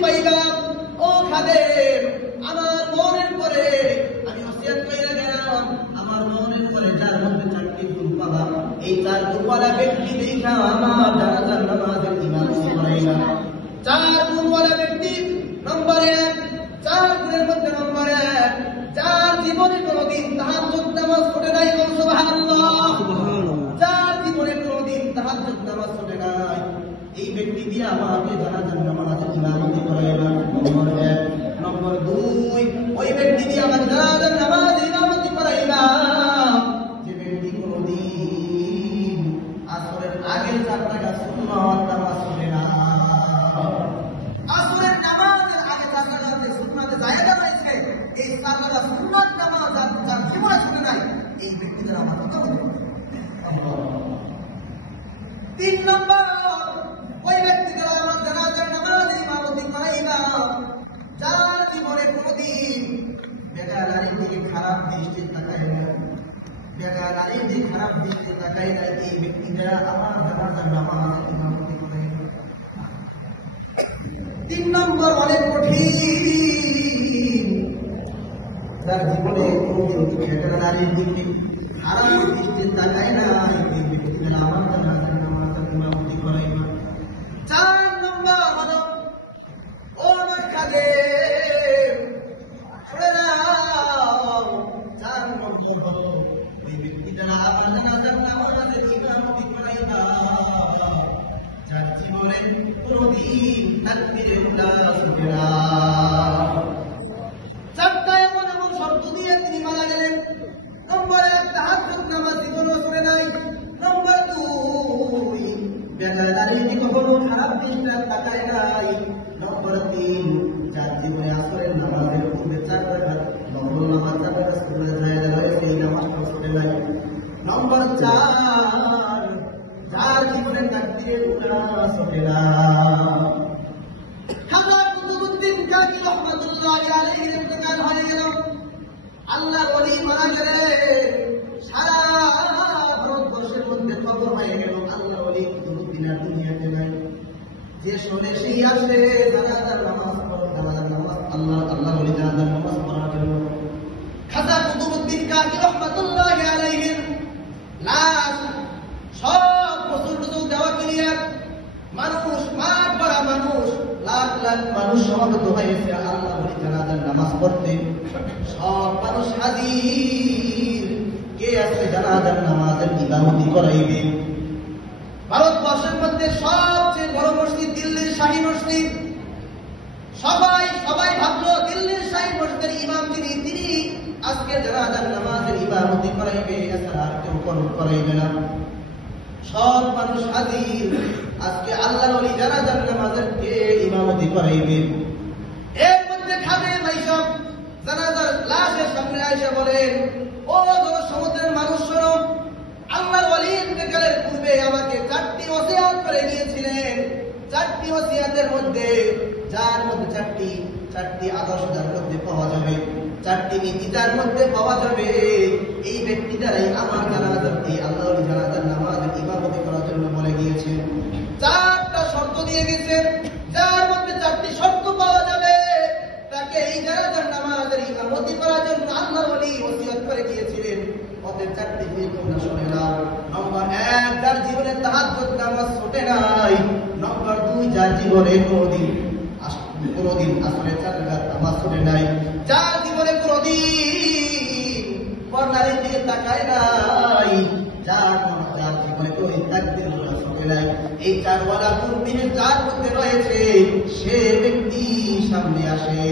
ও খাদেম, আমার মনের পরে আমি ওসিয়ত কইরা গেলাম, আমার মনের পরে যার মধ্যে 4টি গুণ পাবা, এই 4 গুণওয়ালা ব্যক্তি দেখা আমার জানাজার নামাজের ইমামতি করাইবা। 4 গুণওয়ালা ব্যক্তি, নম্বর 1, 4 গুণের মধ্যে নম্বর 1, যার জীবনে কোনোদিন তাহাজ্জুদ নামাজ পড়ে নাই, সুবহানাল্লাহ। যার জীবনে কোনোদিন তাহাজ্জুদ নামাজ পড়ে নাই, এই ব্যক্তি দিয়ে আমাকে জানাজার নামাজের ইমামতি করাইবা, নম্বর 1। নম্বর 2, ওই ব্যক্তি দিয়ে আমার জানাজার নামাজের ইমামতি করাইবা যে ব্যক্তি কোনোদিন আসরের আগের 4 রাকাত সুন্নাত নামাজ পড়ে না। আসরের নামাজের আগে 4 রাকাত সুন্নাতে জায়েদা রয়েছে, এই 4 রাকাত সুন্নাত নামাজ যার জীবনে পড়ে নাই, এই ব্যক্তি দ্বারা আমার কথা বলে। 3 নম্বর, ওই ব্যক্তি দ্বারা আমার জানাজার নামাজের ইমামতি করাইবা যার জীবনে কোনোদিন বেগা নারীর দিকে খারাপ দৃষ্টি তাকায় না, বেগা নারীর দিকে খারাপ দৃষ্টি তাকায় না, এই ব্যক্তি দ্বারা আমার জানাজার নামাজের ইমামতি করাইবা। 3 নম্বর অনেক কঠিন, যার জীবনে কোনোদিন বেগা নারীর দিকে খারাপ দৃষ্টি তাকায় না, এই ব্যক্তি দ্বারা আমার জানাজার নামাজের ইমামতি করাইবা। 4 নম্বর হলো, ও আমার খাদেম, 4 নম্বর হলো, এই ব্যক্তি দ্বারা আমার জানাজার নামাজের ইমামতি করাইবা যার জীবনে কোনোদিন তাকবীরে উলা শুনে না। 4টা এমন এমন শর্ত দিয়ে তিনি মারা গেলেন। নম্বর 1, তাহাজ্জুদ নামাজ জীবনে পড়ে নাই। নম্বর 2, বেগাদারি কখনো খারাপ দৃষ্টি তাকায় নাই। নম্বর 3, যার জীবনে আসরের নামাজের পূর্বে 4 রাকাত নফল নামাজ 4 রাকাত সুন্নাত জায়েদা রয়েছে, এই নামাজটা পড়ে নাই। নম্বর 4, যার জীবনে তাকবীরে উলা শুনে না। খাজা কুতুবউদ্দিন কাকি রহমাতুল্লাহি আলাইহির ইন্তেকাল হয়ে গেল। আল্লাহর ওলি মারা গেলে সারা ভারতবর্ষের মধ্যে খবর হয়ে গেল আল্লাহর ওলি কুতুবউদ্দিন আর দুনিয়াতে নাই। যে শোনে সেই আসে জানাজার নামাজ পড়ে, জানাজার নামাজ আল্লাহর ওলি জানাজার নামাজ পড়ার জন্য। খাজা কুতুবউদ্দিন কাকি রহমাতুল্লাহি আলাইহির লাশ সব প্রচুর দেওয়া ক্লিয়ার, মানুষ মাঠ ভরা মানুষ, লাখ লাখ মানুষ সমাগত হয়েছে আল্লাহর ওলি জানাজার নামাজ পড়তে। সব মানুষ হাজির, কে আছে জানাজার নামাজের ইমামতি করাইবে। ভারতবর্ষের মধ্যে সবচেয়ে বড় মসজিদ দিল্লির শাহী মসজিদ। সবাই ভাবলো দিল্লির শাহী মসজিদের ইমাম তিনি আজকে জানাজার নামাজের ইমামতি করাইবে, এছাড়া আর কেউ করাইবে না। সব মানুষ হাজির, আজকে আল্লাহর ওলি জানাজার নামাজের কে ইমামতি করাইবে। এর মধ্যে খাদেম আইসব জানাজার লাশের সামনে আইসা বলেন, ও জনসমুদ্রের মানুষ শোনো, আল্লাহর ওলি ইন্তেকালের পূর্বে আমাকে 4টি ওসিয়ত করে গিয়েছিলেন। 4টি ওসিয়তের মধ্যে যার মধ্যে 4টি আদর্শ যার মধ্যে পাওয়া যাবে, 4টি নীতি যার মধ্যে পাওয়া যাবে, এই ব্যক্তি দ্বারাই আমার জানাজার এই আল্লাহর ওলি জানাজার নামাজের ইমামতি করার জন্য বলে গিয়েছেন। 4টা শর্ত দিয়ে গেছেন, যার মধ্যে 4টি শর্ত পাওয়া যাবে তাকে এই জানাজার নামাজের ইমামতি করার জন্য আল্লাহর ওলি ওসিয়ত করে গিয়েছিলেন। অতএব 4টি দিয়ে তোমরা শুনে নাও। নম্বর 1, যার জীবনে তাহাজ্জুদ নামাজ ছুটে নাই। নম্বর 2, যার জীবনে কোনোদিন আসরে 4 রাকাত নামাজ ছুটে নাই। যার জীবনে কোনোদিন পর্দার দিকে তাকায় নাই। যার জীবনে কোনোদিন তাকবীর বলা ছুটে নাই। এই 4 ওয়ালা গুণ যার মধ্যে রয়েছে সে ব্যক্তি সামনে আসে।